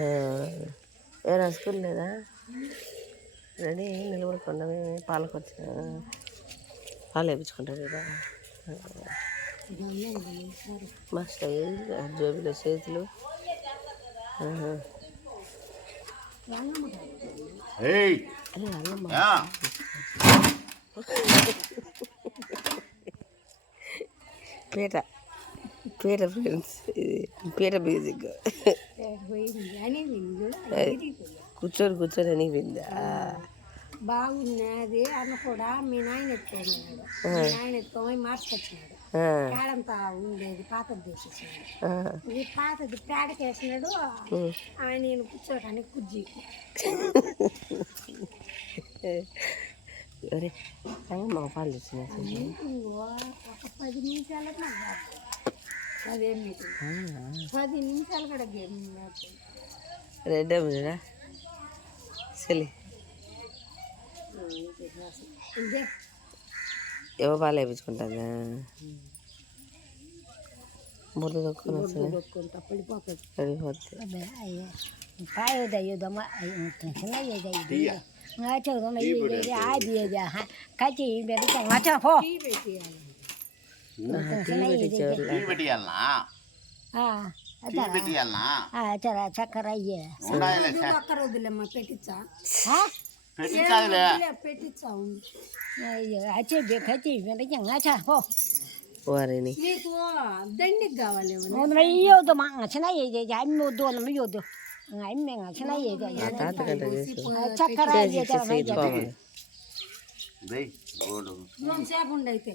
ఏనా స్కూల్ లేదా? రెడీ నిలబడుకున్నామే పాలకు వచ్చిన పాలు వేయించుకుంటారు కదా. మస్తు జోబిలో చేతులు. పీట. పీట ఫ్రెండ్స్ ఇది పీట మ్యూజిక్. కూర్చొని కూర్చొని అనిపిందా బాగున్నది అన్న కూడా మీ నాయన ఎత్తుకున్నాడు. మీ నాయన ఎత్తుకొని మార్చుకొచ్చినాడు. పేడంతా ఉండేది పాతది ఇది పాతది పేడకి వేసినాడు ఆయన నేను కూర్చోటానికి కుజ్జి అరే మా పాలు తెచ్చిన ఇంకో ఒక పది నిమిషాలకు నాకు. అదేం మీటింగ్ పది నిమిషాలు కూడా గేమ్ ఆడుతుంది. రెడ్ అమ్ముడా సలి ఇదే ఏవో పాలు వేయించుకుంటుందా బుర్ర దొక్కుని వస్తుంది దొక్కుంటా పడిపోతుంది పడిపోతుంది అదే అయ్యో పాయోద అయ్యోదమ్మ చిన్న అయ్యేది ngaco dong lagi jadi abi aja po వారిని నీకు దండికి కావాలి అయ్యో మా చిన్న ఏది అమ్మి వద్దు అన్నమ్మ వద్దు అమ్మి చిన్న ఏది చక్కర సేపు ఉండైతే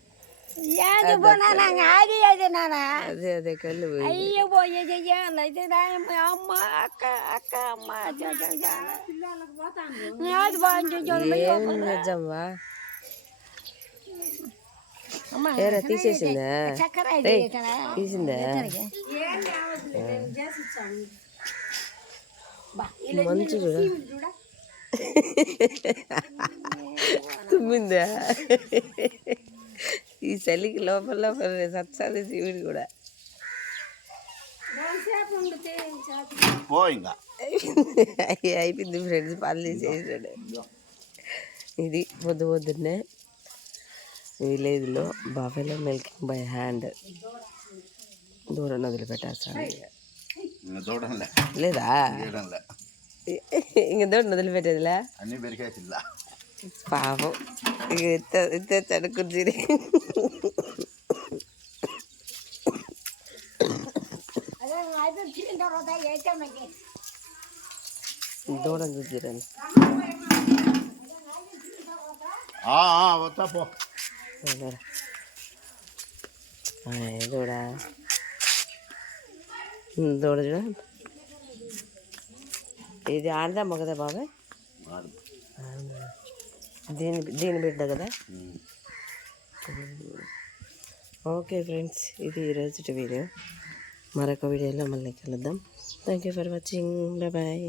ఏది పోనా అది అది నాన్న అదే అదే కళ్ళు పోయి అయ్యో అయితే అమ్మ అక్క అక్క అమ్మ అది నిజమ్మా ఏరా తీసేసిందా తీసిందా మంచు చూడ తుమ్మిందా చలికి లోపల లోపల సచ్చాలి శివుడు కూడా. అయిపోయింది ఫ్రెండ్స్ పాలు తీసేసాడు. ఇది పొద్దు పొద్దున్నే. విలేజ్లో బఫెలో మిల్కింగ్ బై హ్యాండ్ దూరం వదిలిపెట్టేస్తాను లేదా? ఇంక దూరం వదిలిపెట్టేదిలే? అన్నీ పెరిగేసిల్లా పాపం. తర్వాత అయితే మనకి దూరం పో. దూడ. దూడ చూడ. ఇది ఆడదా మగదా బాబాయ్. దీని దీని బిడ్డ కదా. ఓకే ఫ్రెండ్స్ ఇది ఈరోజు వీడియో. మరొక వీడియోలో మళ్ళీ కలుద్దాం. Thank you for watching bye bye